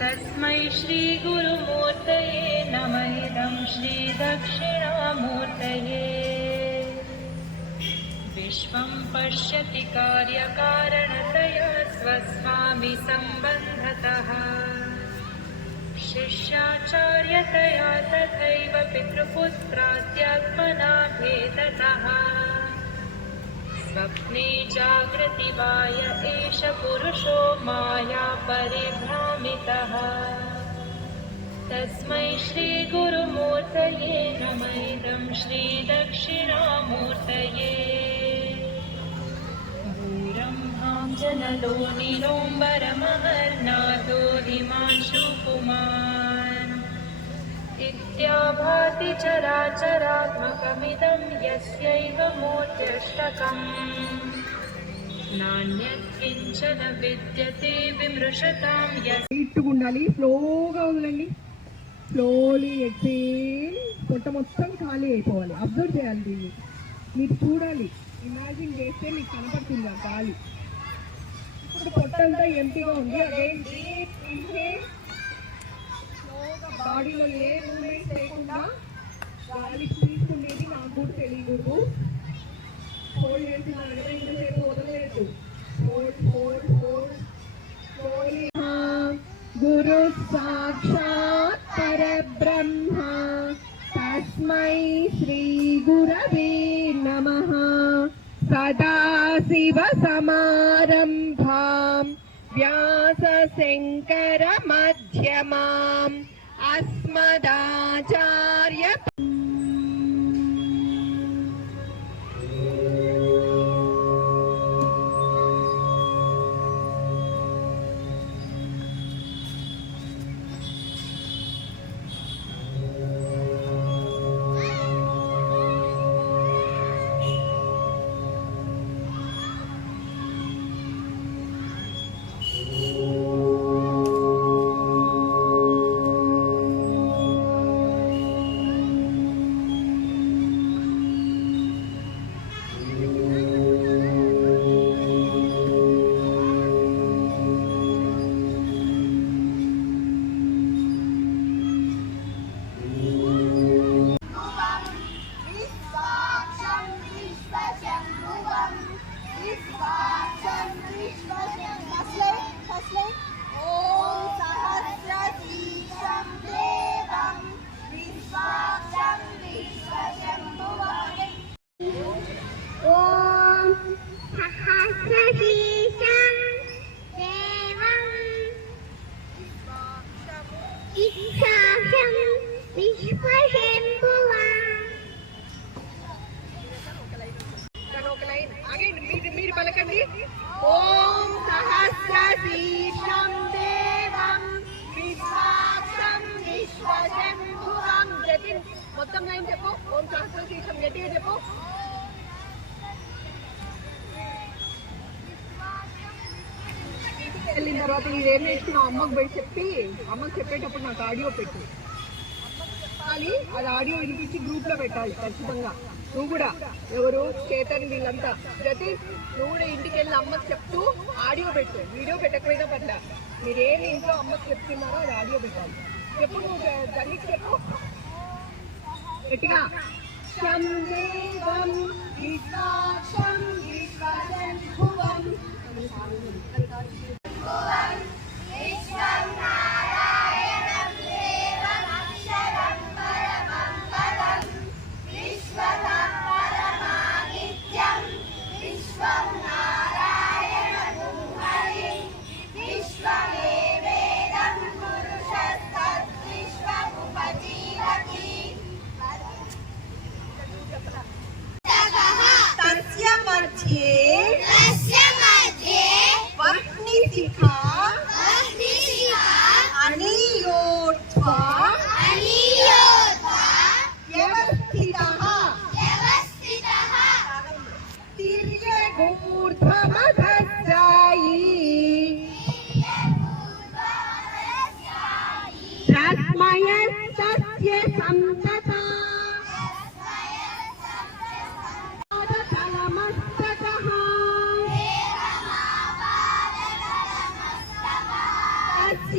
तस्मै श्री गुरुमूर्तये नमः। इदं श्री दक्षिणामूर्तये। विश्वं पश्यति कार्यकारणतया स्वस्वामी सम्बन्धतः, शिष्याचार्यतया तथैव पितृपुत्राद्यात्मना भेदतः। स्वप्ने जागृति वाय एष पुरुषो माया परिभ्रामितः। तस्मै श्री गुरुमूर्तये नमः। इदं श्री दक्षिणामूर्तये। जनलो नीलोम्बरमहर्नाथो हिमांशु पुमान् इत्याभाति चराचरात्मकमिदं यस्यैव मूर्त्यष्टकम्। नान्यत् किञ्चन विद्यते विमृशतां ఉండాలి. స్లోగా వదలండి. Slowly exhale. పొట్ట మొత్తం ఖాళీ అయిపోవాలి. అబ్జర్వ్ చేయాలి దీన్ని. మీరు చూడాలి. ఇమాజిన్ చేస్తే మీకు కనపడుతుంది ఆ గాలి. ఇప్పుడు పొట్టంతా ఎంటీగా ఉంది. Again deep inhale. స్లోగా బాడీలో ఏ మూమెంట్ లేకుండా గాలి తీసుకునేది నాకు కూడా తెలియకూడదు. హోల్డ్ చేస్తున్నాను కదా, ఇంతసేపు వదలలేదు. Hold hold hold. స్లోలీ. గురు సాక్షాత్ పరబ్రహ్మ తస్మై శ్రీ గురవే నమః. సదాశివ సమారంభాం వ్యాస శంకర మధ్యమాం అస్మదాచార్య. మీరు పలకండి. ఓం సహస్రశీర్షం దేవం విశ్వాక్షం విశ్వశంభువం. జతిన్ మొత్తం లైన్ చెప్పు. ఓం సహస్రశీర్షం గట్టిగా చెప్పు. వెళ్ళిన తర్వాత ఇదేం నేర్చుకున్నావు అమ్మకు పోయి చెప్పి, అమ్మకు చెప్పేటప్పుడు నాకు ఆడియో పెట్టు. అది ఆడియో వినిపించి గ్రూప్ లో పెట్టాలి ఖచ్చితంగా. నువ్వు కూడా ఎవరు చేతన్ వీళ్ళంతా జతి నువ్వు కూడా ఇంటికి వెళ్ళి అమ్మకి చెప్తూ ఆడియో పెట్టు. వీడియో పెట్టకపోయినా పట్ల మీరేమి ఇంట్లో అమ్మకి చెప్తున్నారో అది ఆడియో పెట్టాలి. చెప్పు. నువ్వు తల్లికి చెప్పు గట్టిగా.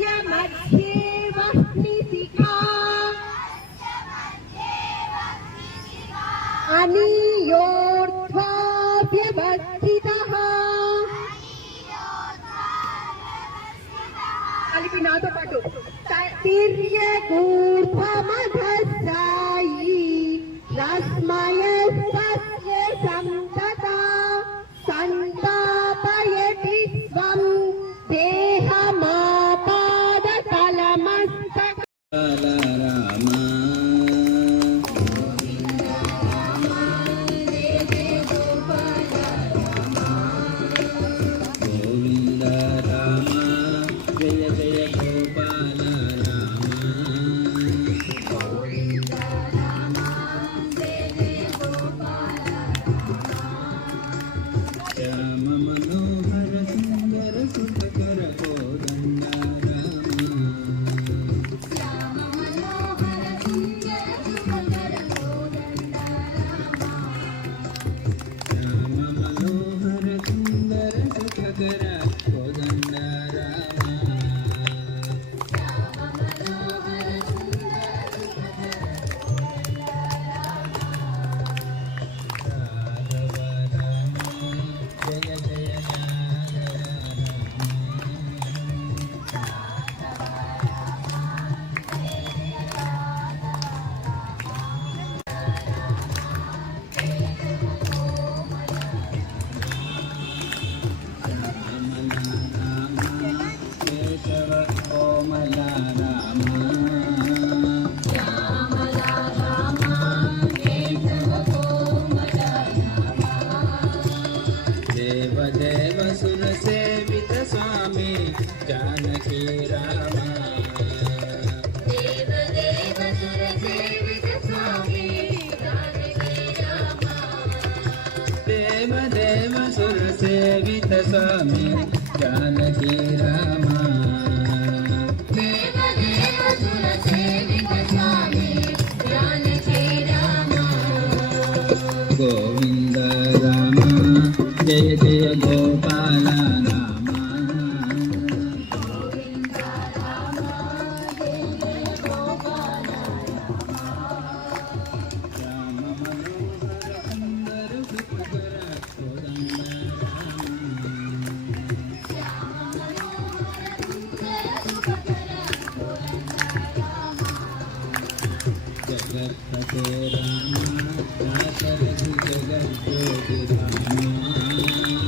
यस्य मध्ये वह्निशिखा अनीयोर्ध्वाभ्यवस्थितः కలిపి నాతో పాటు తిర్యగూర్ధమధస్సాయి రస్మయస్తస్య సంతతా సంతాపయతి స్వం దేహమాపాదతలమస్తక సేవిత స్వామి జానకి రామ గోవింద రామ జయ జయ గోపాల రామ जगत्पते राम दाशरथि जगज्योति राम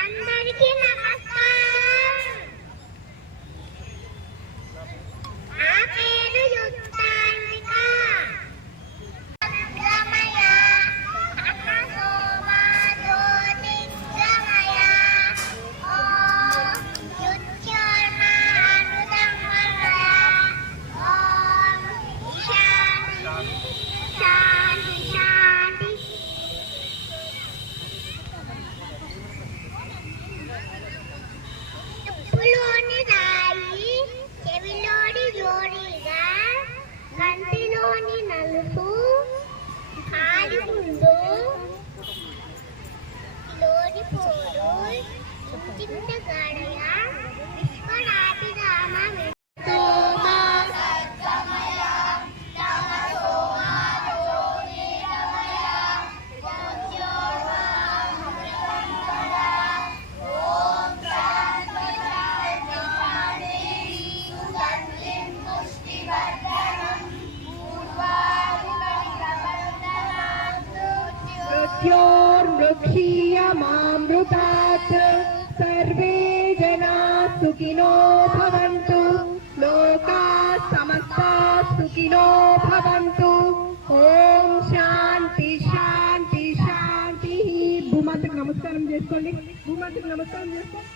అందరికీ నమస్కారం. నా పేరు యుక్తాన్విక. రమయ అహోమ జ్యోతి రమయ ఓం యుజ్యోర్మ అనుదమ్మయ ఓం శాంతి శాంతి శాంతి. मृत्योर्मृक्षीयमामृतात् सर्वे जनाः सुखिनो भवन्तु लोकाः समस्ताः सुखिनो भवन्तु ఓం శాంతి శాంతి శాంతి. భూమాతకు నమస్కారం చేసుకోండి. భూమాతకు నమస్కారం చేసుకోండి.